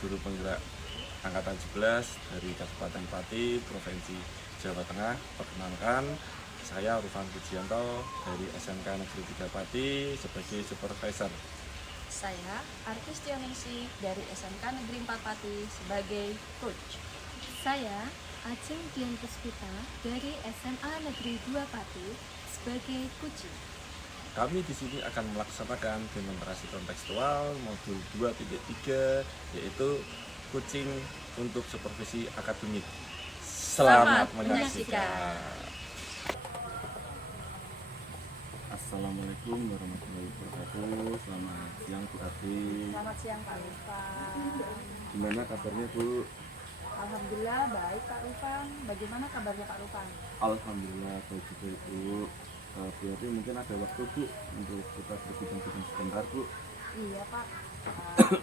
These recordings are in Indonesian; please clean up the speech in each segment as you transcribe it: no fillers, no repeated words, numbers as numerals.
guru penggerak Angkatan 11 dari Kabupaten Pati, Provinsi Jawa Tengah. Perkenalkan, saya Rufan Pujianto dari SMK Negeri 3 Pati sebagai supervisor. Saya Artistianingsih dari SMK Negeri 4 Pati sebagai coach. Saya Ajeng Dian Puspita dari SMA Negeri 2 Pati sebagai coaching. Kami di sini akan melaksanakan demonstrasi kontekstual modul 2.3 yaitu coaching untuk supervisi akademik. Selamat menyaksikan. Assalamualaikum warahmatullahi wabarakatuh. Selamat siang Bu Arti. Selamat siang Pak Rufan. Gimana kabarnya Bu? Alhamdulillah baik Pak Rufan. Bagaimana kabarnya Pak Rufan? Alhamdulillah baik juga Bu. Bu Arti mungkin ada waktu Bu untuk kita berbincang-bincang sebentar Bu. Iya Pak.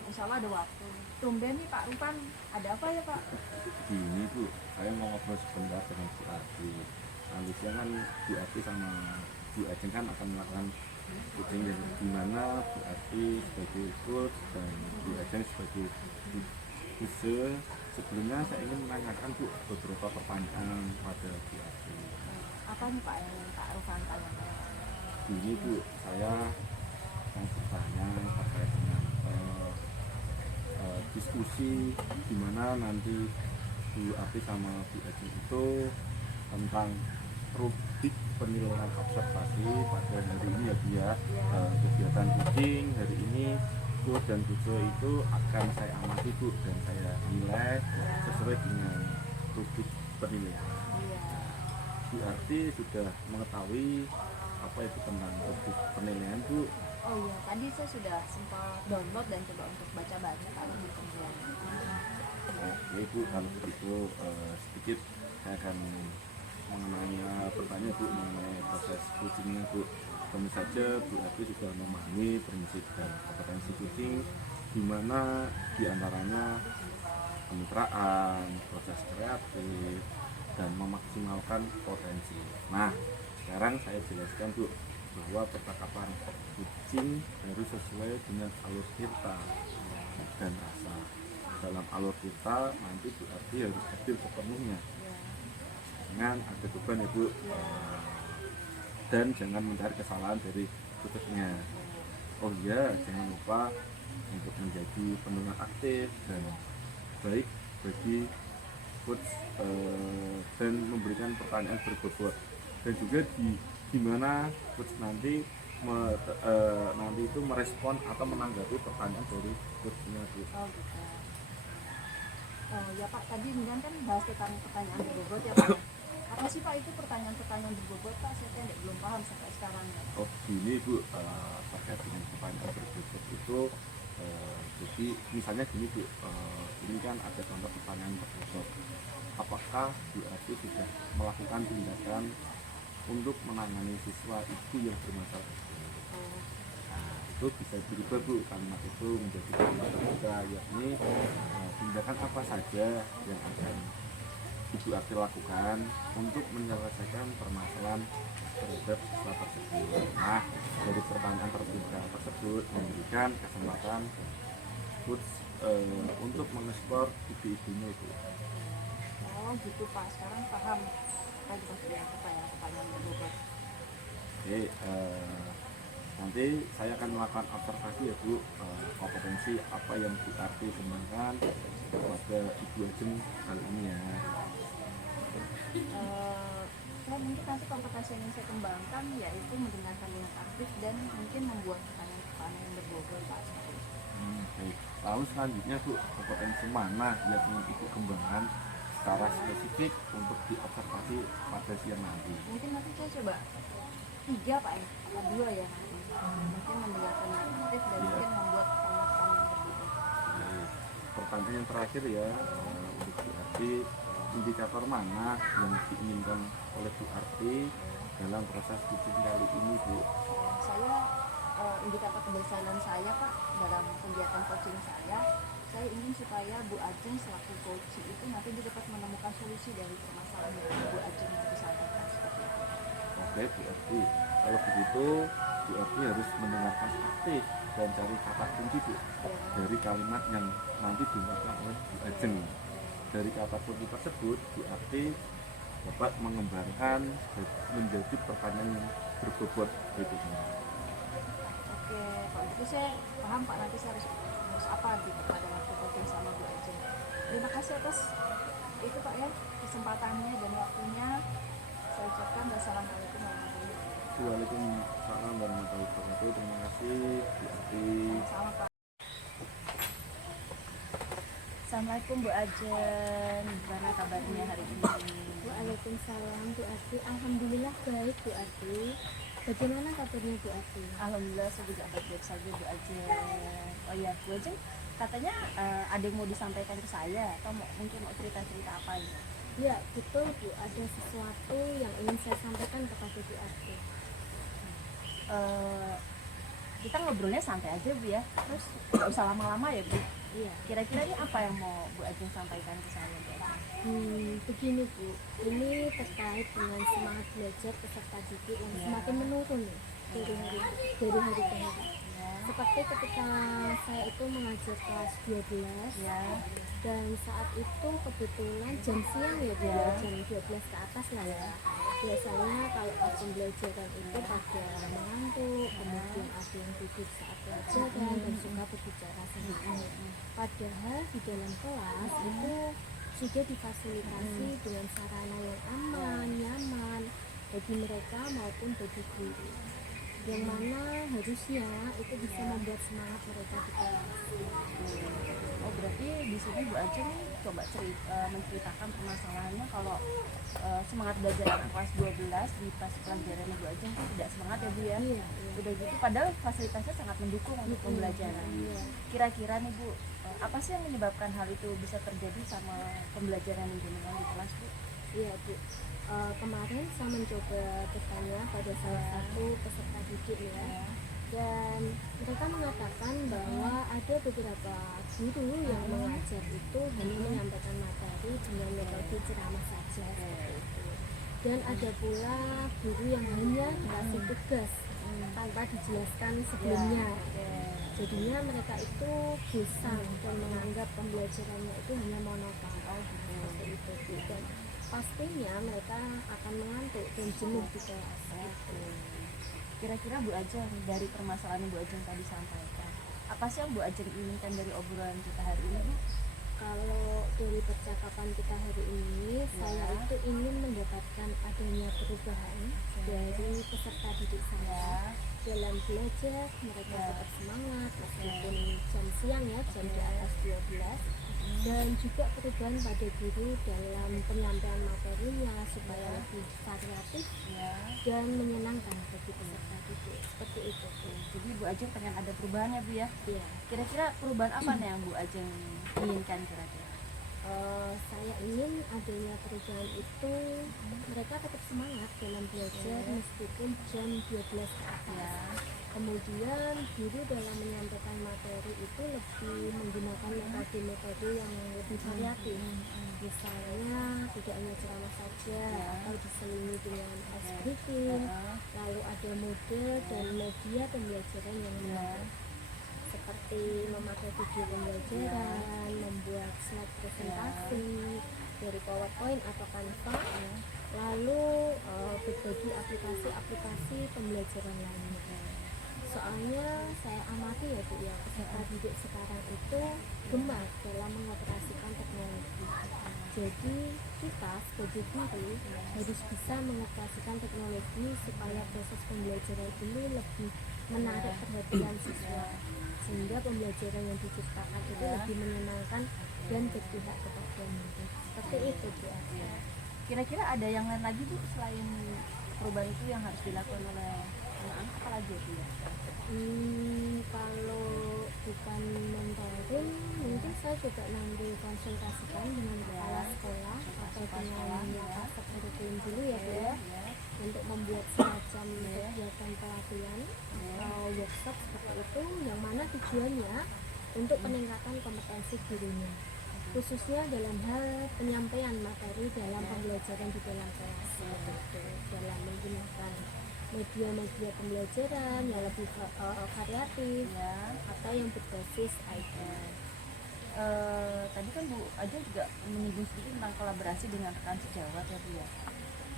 Insya Allah ada waktu. Tumben nih Pak Rufan. Ada apa ya Pak? Gini Bu, saya mau ngobrol sebentar dengan Bu Arti. Nanti siang kan Bu Arti sama Bu Ajeng kan akan melakukan coaching di mana Bu Arti sebagai coach dan Bu Ajeng sebagai user. Sebelumnya saya ingin menanyakan Bu beberapa pertanyaan pada Bu Arti. Apa nih Pak yang Pak Rufan tanyakan? Gini Bu, saya mau bertanya terkait dengan diskusi di mana nanti Bu Arti sama Bu Ajeng itu tentang rubrik penilaian observasi pada hari ini ya Bu ya. Kegiatan coaching hari ini coach dan coach itu akan saya amati Bu dan saya nilai sesuai dengan rubrik penilaian. Iya. Bu Arti sudah mengetahui apa itu tentang rubrik penilaian Bu? Oh iya, tadi saya sudah sempat download dan coba untuk baca-baca Pak Rufan penilaian. Oke Bu, kalau begitu sedikit saya akan mengenai pertanyaan Bu mengenai proses coachingnya Bu. Tentu saja Bu Arti juga memahami prinsip dan kompetensi coaching di mana diantaranya kemitraan, proses kreatif, dan memaksimalkan potensi. Nah, sekarang saya jelaskan Bu bahwa percakapan coaching harus sesuai dengan alur cerita dan rasa. Dalam alur cerita nanti Bu Arti harus hadir sepenuhnya dengan ada beban ya Bu, dan jangan mencari kesalahan dari coachnya. Oh iya, jangan lupa untuk menjadi pendengar aktif dan baik bagi coach, dan memberikan pertanyaan berbobot, dan juga di mana coach nanti nanti itu merespon atau menanggapi pertanyaan dari coachnya Bu. Oh gitu. Oh ya Pak, tadi kemudian kan bahas tentang pertanyaan berbobot ya Pak. Apa sih Pak itu pertanyaan-pertanyaan berbobot Pak? Saya belum paham sampai sekarang ya. Oh gini Bu, terkait dengan pertanyaan berbobot itu, jadi misalnya gini Bu, ini kan ada contoh pertanyaan berbobot. Apakah Bu Arti sudah melakukan tindakan untuk menangani siswa itu yang bermasalah? Nah, itu bisa berubah Bu, kalimat itu menjadi kalimat terbuka, yakni tindakan apa saja yang akan Ibu Arti lakukan untuk menyelesaikan permasalahan terhadap siswa tersebut. Nah, dari pertanyaan terbuka tersebut memberikan kesempatan coach untuk mengeksplor ide-idenya itu. Oh gitu Pak, sekarang paham apa itu maksudnya pertanyaan berbobot. Oke, nanti saya akan melakukan observasi ya Bu, kompetensi apa yang Bu Arti kembangkan pada Ibu Ajeng kali ini ya. Saya mungkin nanti kompetensi yang saya kembangkan yaitu mendengarkan dengan aktif dan mungkin membuat pertanyaan-pertanyaan yang berbobot Pak. Baik. Lalu selanjutnya Bu, kompetensi mana yang ingin Ibu kembangkan secara spesifik untuk diobservasi pada siang nanti? Mungkin nanti saya coba 3 Pak ya, atau 2 ya nanti. Mungkin mendengarkan dengan aktif dan Iya. mungkin membuat pertanyaan-pertanyaan berbobot. Baik. Pertanyaan yang terakhir ya, untuk Bu Arti, indikator mana yang diinginkan oleh Bu Arti dalam proses coaching kali ini Bu? Saya indikator keberhasilan saya Pak dalam kegiatan coaching saya ingin supaya Bu Ajeng selaku coach itu nanti dia dapat menemukan solusi dari permasalahan yang Bu Ajeng nanti sampaikan seperti itu. Oke Bu Arti, kalau begitu Bu Arti harus mendengarkan aktif dan cari kata kunci Bu dari kalimat yang nanti diungkapkan oleh Bu Ajeng. Dari kata kunci tersebut Bu Ati dapat mengembangkan menjadi pertanyaan yang berbobot gitu. Oke, kalau gitu saya paham Pak, nanti saya harus apa gitu pada waktu coaching sama Bu Ajeng. Terima kasih atas itu Pak ya, kesempatannya dan waktunya. Saya ucapkan wassalamualaikum warahmatullahi wabarakatuh. Waalaikumsalam warahmatullahi wabarakatuh. Terima kasih Bu Ati. Sama Pak. Assalamualaikum Bu Ajeng, gimana kabarnya hari ini? Waalaikumsalam Bu Ati. Alhamdulillah baik Bu Ati. Bagaimana kabarnya Bu Ati? Alhamdulillah saya juga baik-baik saja Bu Ajeng. Oh iya Bu Ajeng, katanya ada yang mau disampaikan ke saya atau mungkin mau cerita-cerita apa gitu? Ya betul Bu, ada sesuatu yang ingin saya sampaikan kepada Bu Ati. Kita ngobrolnya santai aja Bu ya, terus nggak usah lama-lama ya Bu. Iya. Kira-kira ini apa yang mau Bu Ajeng sampaikan ke saya Bu Ajeng? Begini Bu, ini terkait dengan semangat belajar peserta didik yang semakin menurun nih dari hari ke hari. Seperti ketika saya itu mengajar kelas 12 Ya, dan saat itu kebetulan jam siang ya Bu, ya, jam 12 ke atas lah ya. Biasanya kalau pas pembelajaran itu pada mengantuk, kemudian ada yang duduk saat pelajaran dan suka berbicara sendiri. Padahal di dalam kelas itu sudah difasilitasi dengan sarana yang aman, nyaman bagi mereka maupun bagi guru, yang mana harusnya itu bisa membuat semangat mereka di kelas. oh berarti di sini Bu Ajeng coba menceritakan permasalahannya kalau semangat belajar anak kelas 12 di pas pelajaran Bu Ajeng itu tidak semangat ya Bu ya. Iya. Udah gitu padahal fasilitasnya sangat mendukung untuk pembelajaran. Iya. Kira-kira nih Bu, apa sih yang menyebabkan hal itu bisa terjadi sama pembelajaran yang jenengan di kelas Bu? Iya Bu, kemarin saya mencoba bertanya pada salah satu peserta didik ya, dan mereka mengatakan bahwa ada beberapa guru yang mengajar itu hanya menyampaikan materi dengan metode ceramah saja seperti itu. Dan ada pula guru yang hanya dikasih tugas tanpa dijelaskan sebelumnya. Jadinya mereka itu bosan dan menganggap pembelajarannya itu hanya monoton. Seperti itu Bu. Dan pastinya mereka akan mengantuk dan jenuh di kelas. Kira-kira Bu Ajeng dari permasalahan yang Bu Ajeng tadi sampaikan, apa sih yang Bu Ajeng inginkan dari obrolan kita hari ini Bu? Kalau dari percakapan kita hari ini, saya itu ingin mendapatkan adanya perubahan dari peserta didik saya dalam belajar. Mereka tetap semangat meskipun jam siang ya, jam di atas 12, dan juga perubahan pada guru dalam penyampaian materinya supaya lebih variatif dan menyenangkan bagi peserta didik. Seperti itu Bu. Jadi Bu Ajeng pengen ada perubahan ya Bu ya? Iya. Kira-kira perubahan apa nih yang Bu Ajeng inginkan kira-kira? Saya ingin adanya perubahan itu mereka tetap semangat dalam belajar meskipun jam 12 ke atas. Kemudian guru dalam menyampaikan materi itu lebih menggunakan metode-metode yang lebih variatif. Misalnya tidak hanya ceramah saja atau diselingi dengan ice briefing, lalu ada model dan media pembelajaran yang menarik, seperti memakai video pembelajaran, membuat slide presentasi dari PowerPoint atau Canva, lalu berbagi aplikasi-aplikasi pembelajaran lainnya. Soalnya saya amati ya Bu ya, peserta didik sekarang itu gemar dalam mengoperasikan teknologi. Jadi kita sebagai guru harus bisa mengoperasikan teknologi supaya proses pembelajaran ini lebih menarik perhatian siswa, sehingga pembelajaran yang diciptakan itu lebih menyenangkan dan berpihak kepada murid. Seperti itu Bu. Kira-kira ada yang lain lagi Bu selain perubahan itu yang harus dilakukan oleh anak-anak apa lagi Bu ya? Kalau bukan mentoring, mungkin saya juga nanti konsultasikan dengan kepala sekolah atau dengan kasat kurikulum dulu ya Bu ya, untuk membuat semacam kegiatan pelatihan atau workshop seperti itu, yang mana tujuannya untuk peningkatan kompetensi gurunya, khususnya dalam hal penyampaian materi dalam pembelajaran di dalam kelas, seperti itu, dalam menggunakan media-media pembelajaran yang lebih variatif Ya. atau yang berbasis IT. Tadi kan Bu Aja juga menyinggung sedikit tentang kolaborasi dengan rekan sejawat ya Bu ya,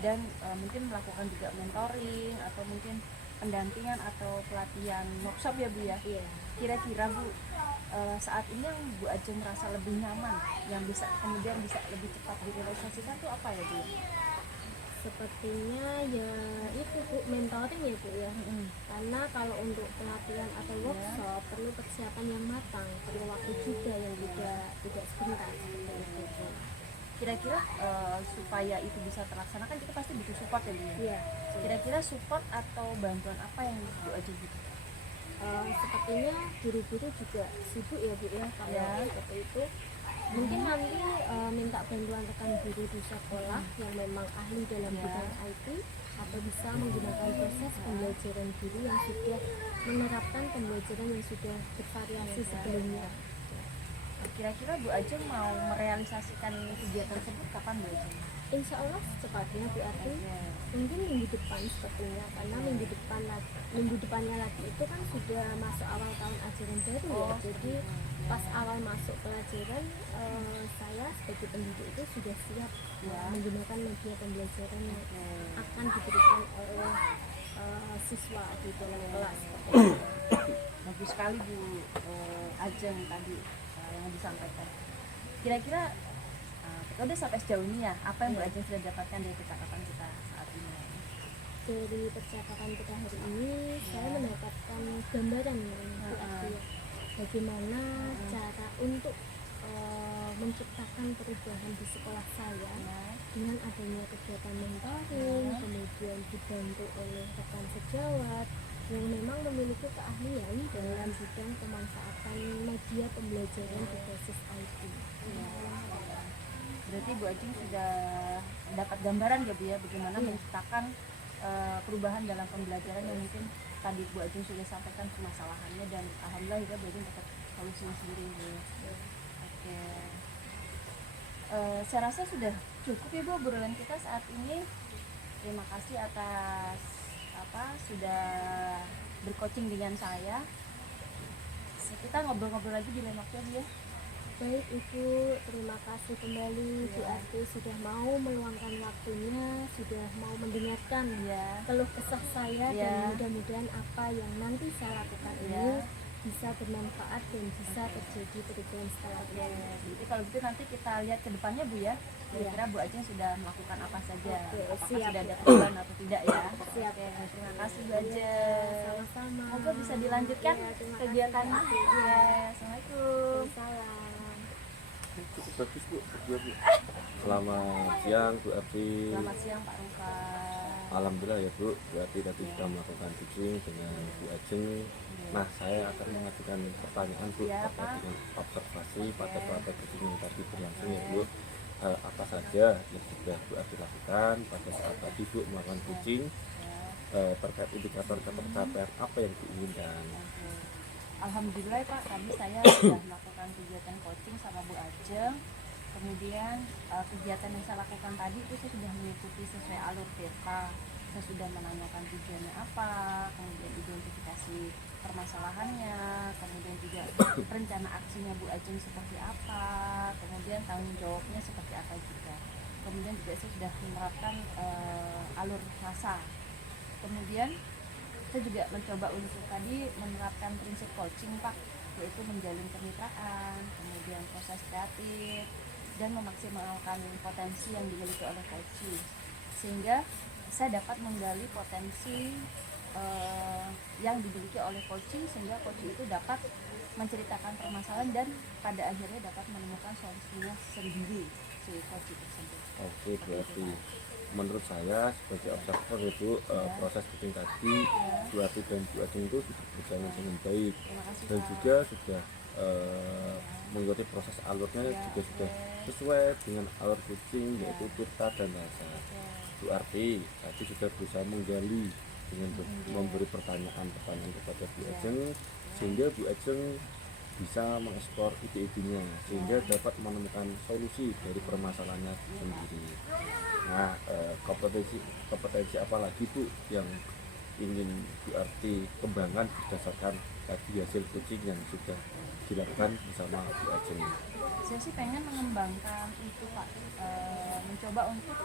dan mungkin melakukan juga mentoring atau mungkin pendampingan atau pelatihan workshop ya Bu ya. Iya. Kira-kira Bu, saat ini yang Bu Aja merasa lebih nyaman, yang bisa kemudian bisa lebih cepat direalisasikan tuh apa ya Bu? Sepertinya ya itu Bu, mentoring ya Bu ya. Karena kalau untuk pelatihan atau workshop perlu persiapan yang matang, perlu waktu juga yang tidak sebentar seperti itu Bu. Kira-kira supaya itu bisa terlaksana kan kita pasti butuh support ya Bu ya. Iya. Kira-kira support atau bantuan apa yang Bu Aja butuh? Sepertinya guru-guru juga sibuk ya Bu ya kalau Ya. seperti itu. Mungkin nanti minta bantuan rekan guru di sekolah yang memang ahli dalam Ya. bidang IT, atau bisa menggunakan proses pembelajaran guru yang sudah menerapkan pembelajaran yang sudah bervariasi sebelumnya. Kira-kira Bu Aja mau merealisasikan kegiatan tersebut kapan Bu Aja? Insya Allah secepatnya Bu Ati, mungkin minggu depan sepertinya, karena minggu depannya lagi itu kan sudah masuk awal tahun ajaran baru ya. Jadi pas awal masuk pelajaran, saya sebagai pendidik itu sudah siap menggunakan media pembelajaran yang akan diberikan oleh siswa di dalam kelas. Bagus sekali Bu Ajeng tadi yang disampaikan. Kira-kira kita udah sampai sejauh ini ya, apa yang Bu Ajeng sudah dapatkan dari percakapan kita saat ini? Dari percakapan kita hari ini, saya mendapatkan gambaran Bu Ati, bagaimana cara untuk menciptakan perubahan di sekolah saya dengan adanya kegiatan mentoring, kemudian dibantu oleh rekan sejawat yang memang memiliki keahlian dalam bidang pemanfaatan media pembelajaran berbasis IT. Berarti Bu Ajeng sudah dapat gambaran ya Bu ya, bagaimana menciptakan perubahan dalam pembelajaran yang mungkin tadi Bu Ajeng sudah sampaikan permasalahannya, dan alhamdulillah ya Bu Ajeng dapat solusinya sendiri Bu. Oke. Saya rasa sudah cukup ya Bu obrolan kita saat ini. Terima kasih atas sudah bercoaching dengan saya. Kita ngobrol-ngobrol lagi di lain waktu ya. Baik Ibu, terima kasih kembali Bu Ati sudah mau meluangkan waktunya, sudah mau mendengarkan keluh kesah saya, dan mudah-mudahan apa yang nanti saya lakukan ini bisa bermanfaat dan bisa terjadi perubahan setelahnya. Jadi kalau gitu nanti kita lihat ke depannya Bu ya. Kira-kira Bu Ajeng sudah melakukan apa saja? Apakah siap, sudah ada perubahan atau tidak ya? Siap. Terima kasih Bu Ajeng. Sama-sama. Semoga bisa dilanjutkan Terima kasih, kegiatannya. Bu Ati. Assalamualaikum. Salam. Cukup bagus Bu, berdua Bu. Selamat siang Bu Ati. Selamat siang Pak Rufan. Alhamdulillah ya Bu Ati tadi sudah melakukan coaching dengan Bu Ajeng. Nah, saya akan mengajukan pertanyaan Bu terkait dengan observasi pada coaching yang tadi berlangsung ya Bu. Apa saja yang sudah Bu Ati lakukan pada saat tadi Bu melakukan coaching, terkait indikator pencapaian apa yang diinginkan? Alhamdulillah Pak, tadi saya sudah melakukan kegiatan coaching sama Bu Ajeng. Kemudian kegiatan yang saya lakukan tadi itu saya sudah mengikuti sesuai alur peta. Saya sudah menanyakan tujuannya apa, kemudian identifikasi permasalahannya, kemudian juga rencana aksinya Bu Ajeng seperti apa, kemudian tanggung jawabnya seperti apa juga. Kemudian juga saya sudah menerapkan alur rasa. Kemudian saya juga mencoba untuk tadi menerapkan prinsip coaching Pak, yaitu menjalin kemitraan, kemudian proses kreatif, dan memaksimalkan potensi yang dimiliki oleh coaching, sehingga saya dapat menggali potensi yang dimiliki oleh coaching, sehingga coaching itu dapat menceritakan permasalahan dan pada akhirnya dapat menemukan solusinya sendiri si coaching tersebut. Oke, berarti menurut saya sebagai observer itu proses coaching tadi Bu Ati dan Bu Ajeng itu sudah berjalan dengan baik dan juga sudah mengikuti proses alurnya juga sudah sesuai dengan alur coaching, yaitu peta dan rasa. Bu Ati tadi sudah berusaha menggali dengan memberi pertanyaan kepada Bu Ajeng, sehingga Bu Ajeng bisa mengeksplor ide-idenya sehingga dapat menemukan solusi dari permasalahannya sendiri. Nah, kompetensi apa lagi Bu yang ingin Bu Arti kembangkan berdasarkan tadi hasil coaching yang sudah dilakukan bersama Bu Ajeng? Saya sih pengen mengembangkan itu Pak, mencoba untuk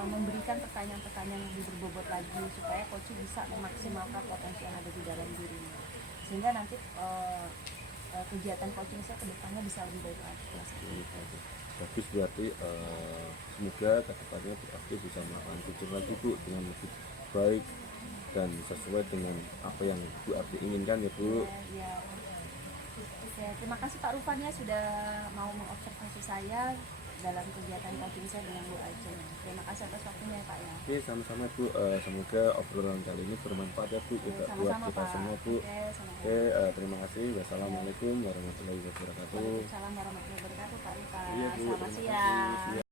memberikan pertanyaan-pertanyaan yang lebih berbobot lagi supaya coach bisa memaksimalkan potensi yang ada di dalam dirinya, sehingga nanti kegiatan coaching saya kedepannya bisa lebih baik lagi. Bagus, berarti semoga kedepannya Bu Arti bisa melakukan coaching lagi Bu dengan lebih baik dan sesuai dengan apa yang Bu Arti inginkan ya Bu. Ya. Ya, terima kasih Pak Rufan ya sudah mau mengobservasi saya dalam kegiatan coaching saya dengan Bu Ajeng. Terima kasih atas waktunya ya Pak ya. Oke, sama-sama Bu. Semoga obrolan kali ini bermanfaat ya Bu juga buat Sama-sama kita Pak. semua Bu. Sama-sama. Oke, terima kasih. Wassalamualaikum warahmatullahi wabarakatuh. Waalaikumsalam warahmatullahi wabarakatuh Pak Rufan. Iya Bu, Selamat terima siang. kasih.